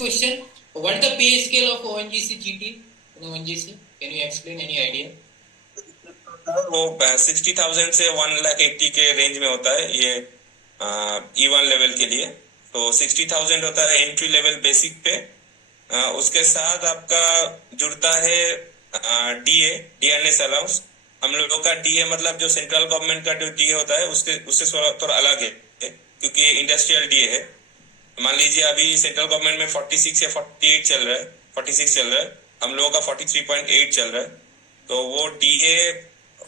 question. What is the pay scale of ONGC GT? ONGC, can you explain any idea? वो 60,000 से 1,80,000 के range में होता है ये E1 लेवल के लिए। तो 60,000 होता है एंट्री लेवल बेसिक पे। उसके साथ आपका जुड़ता है डीएनएस अलाउंस। हम लोगों का डीए मतलब जो सेंट्रल गवर्नमेंट का जो डीए होता है उससे थोड़ा अलग है, क्योंकि इंडस्ट्रियल डीए है। मान लीजिए अभी सेंट्रल गवर्नमेंट में 46 या 48 चल रहा है, 46 चल रहा है, हम लोगों का 43.8 चल रहा है। तो वो डीए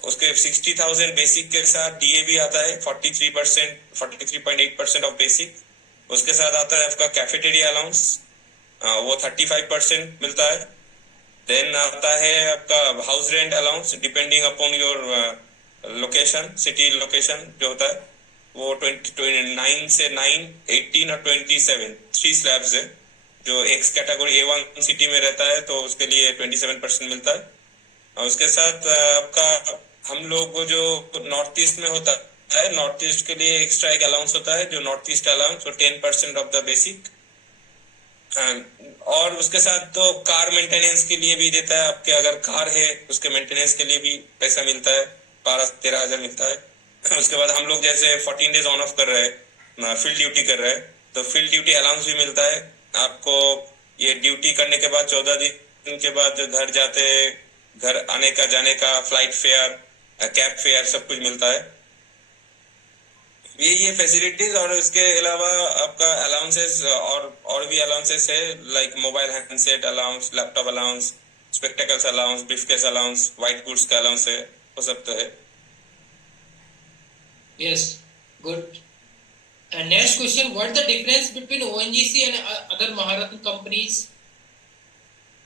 उसके 60,000 बेसिक के साथ डीए भी आता है 43%, 43.8% ऑफ बेसिक। उसके साथ आता है आपका कैफेटेरिया अलाउंस, वो 35% मिलता है। देन आता है आपका house rent allowance depending upon your location, city location जो होता है वो 29 से 9, 18 और 27 3 स्लैब्स है। जो एक्स कैटेगरी A1 सिटी में रहता है तो उसके लिए 27% मिलता है। और उसके साथ आपका हम लोग को जो नॉर्थ ईस्ट में होता है, नॉर्थ ईस्ट के लिए एक्स्ट्रा एक अलाउंस होता है जो नॉर्थ ईस्ट अलाउंस, वो 10% ऑफ द बेसिक। और उसके साथ तो कार मेंटेनेंस के लिए भी देता है। आपके अगर कार है उसके मेंटेनेंस के लिए भी पैसा मिलता है, 12-13 हजार मिलता है। उसके बाद हम लोग जैसे 14 डेज ऑन ऑफ कर रहे हैं, फील्ड ड्यूटी कर रहे हैं, तो फील्ड ड्यूटी अलाउंस भी मिलता है आपको। ये ड्यूटी करने के बाद 14 दिन के बाद जो घर जाते, घर आने का जाने का फ्लाइट फेयर, कैब फेयर सब कुछ मिलता है। ये फैसिलिटीज। और इसके अलावा आपका अलाउंसेस और भी अलाउंसेस है, like mobile handset allowance, laptop allowance, spectacles allowance, briefcase allowance, white goods का अलाउंस है, वो सब तो है। Yes, good. And next question, what is the difference between ONGC and other Maharatna companies?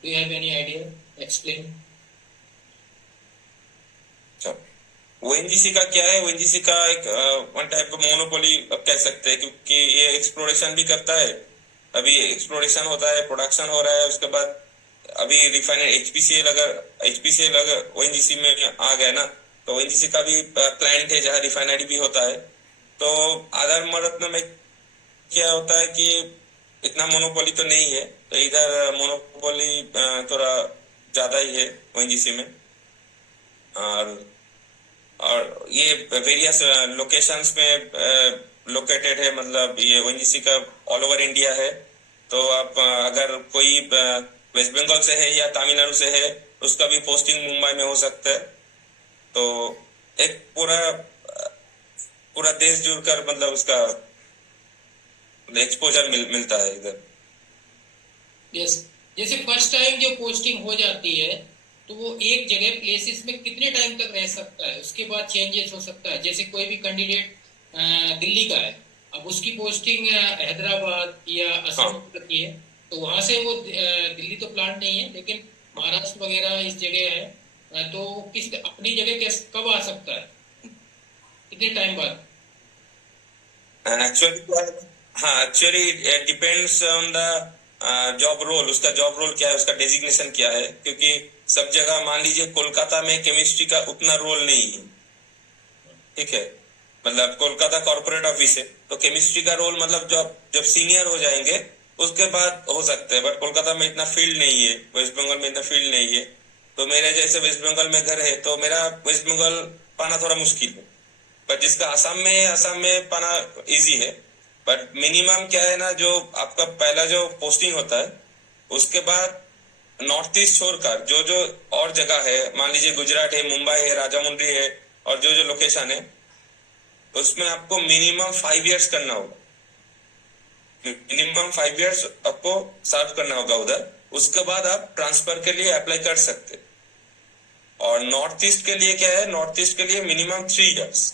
Do you have any idea? Explain. ONGC का क्या है? ONGC का एक वन टाइप का मोनोपोली अब कह सकते हैं, क्योंकि ये एक्सप्लोरेशन भी करता है। अभी एक्सप्लोरेशन होता है, प्रोडक्शन हो रहा है, उसके बाद अभी रिफाइनरी एचपीसीएल अगर ओएनजीसी में आ गया ना, तो ओएनजीसी का भी प्लांट है जहाँ रिफाइनरी भी होता है। तो आधार मरत्न में क्या होता है कि इतना मोनोपोली तो नहीं है, तो इधर मोनोपोली थोड़ा ज्यादा ही है ओएनजीसी में। और ये वेरियस लोकेशंस में लोकेटेड है, मतलब ये ओएनजीसी का ऑल ओवर इंडिया है। तो आप अगर कोई वेस्ट बंगाल से है या तमिलनाडु से है, उसका भी पोस्टिंग मुंबई में हो सकता है। तो एक पूरा देश जुड़कर मतलब उसका एक्सपोजर मिलता है इधर। यस, जैसे फर्स्ट टाइम जो पोस्टिंग हो जाती है तो वो एक जगह प्लेसेस में कितने टाइम तक रह सकता है, उसके बाद चेंजेस हो सकता है। जैसे कोई भी कैंडिडेट दिल्ली का है, अब उसकी पोस्टिंग हैदराबाद या असम की है, तो वहां से वो दिल्ली तो प्लांट नहीं है लेकिन महाराष्ट्र वगैरह इस जगह है, तो किस अपनी जगह कब आ सकता है, कितने टाइम बाद? Actually depends on the job role. उसका जॉब रोल क्या है, उसका डेजिग्नेशन क्या है, क्योंकि सब जगह मान लीजिए कोलकाता में केमिस्ट्री का उतना रोल नहीं है, ठीक है। मतलब कोलकाता कॉर्पोरेट ऑफिस है तो केमिस्ट्री का रोल मतलब जब सीनियर हो जाएंगे उसके बाद हो सकता है, बट कोलकाता में इतना फील्ड नहीं है, वेस्ट बंगाल में इतना फील्ड नहीं है। तो मेरे जैसे वेस्ट बंगाल में घर है तो मेरा वेस्ट बंगाल पाना थोड़ा मुश्किल है, बट जिसका आसाम में पाना इजी है। बट मिनिमम क्या है ना, जो आपका पहला जो पोस्टिंग होता है उसके बाद नॉर्थ ईस्ट छोड़कर जो और जगह है, मान लीजिए गुजरात है, मुंबई है, राजामुंड्री है, और जो लोकेशन है उसमें आपको मिनिमम 5 इयर्स करना होगा। मिनिमम 5 इयर्स आपको सर्व करना होगा उधर। उसके बाद आप ट्रांसफर के लिए अप्लाई कर सकते। और नॉर्थ ईस्ट के लिए क्या है, नॉर्थ ईस्ट के लिए मिनिमम 3 इयर्स।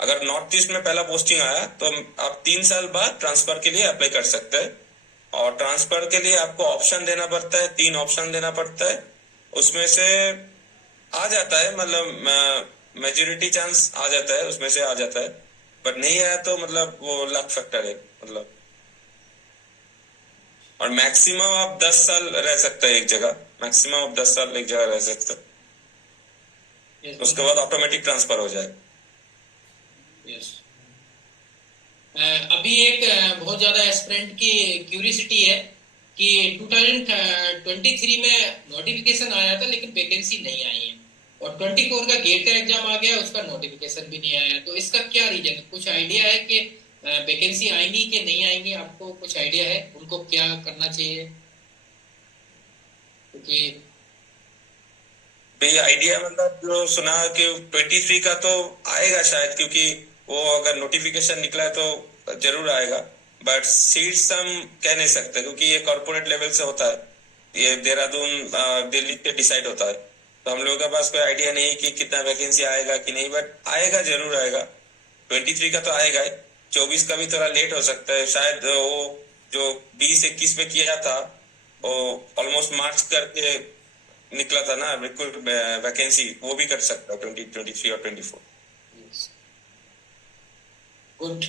अगर नॉर्थ ईस्ट में पहला पोस्टिंग आया तो आप 3 साल बाद ट्रांसफर के लिए अप्लाई कर सकते हैं। और ट्रांसफर के लिए आपको ऑप्शन देना पड़ता है, 3 ऑप्शन देना पड़ता है। उसमें से आ जाता है, मतलब मेजोरिटी चांस आ जाता है, उसमें से आ जाता है। बट नहीं आया तो मतलब वो लक फैक्टर है मतलब। और मैक्सिमम आप 10 साल रह सकते हैं एक जगह, मैक्सिमम आप 10 साल एक जगह रह सकते हैं। उसके बाद ऑटोमेटिक ट्रांसफर हो जाए। यस। अभी एक बहुत ज्यादा एस्पिरेंट की क्यूरियोसिटी है कि 2023 में नोटिफिकेशन आया था लेकिन वैकेंसी नहीं आई है, और 24 का गेट का एग्जाम आ गया, उसका नोटिफिकेशन भी नहीं आया। तो इसका क्या रीजन है? कुछ आइडिया है कि वैकेंसी आएंगी कि नहीं आएंगी? आपको कुछ आइडिया है उनको क्या करना चाहिए? क्योंकि भाई आइडिया मतलब जो सुना कि 23 का तो आएगा शायद, क्योंकि वो अगर नोटिफिकेशन निकला है तो जरूर आएगा। बट सीट्स हम कह नहीं सकते, क्योंकि ये कॉर्पोरेट लेवल से होता है, ये देहरादून दिल्ली पे डिसाइड होता है। तो हम लोगों के पास कोई आइडिया नहीं कि कितना वैकेंसी आएगा कि नहीं, बट आएगा, जरूर आएगा। 23 का तो आएगा ही। 24 का भी थोड़ा लेट हो सकता है शायद। वो जो 20-21 में किया था, वो ऑलमोस्ट मार्च करके निकला था ना रिक्रूट वैकेंसी, वो भी कर सकता है 2023 और 24। गुड।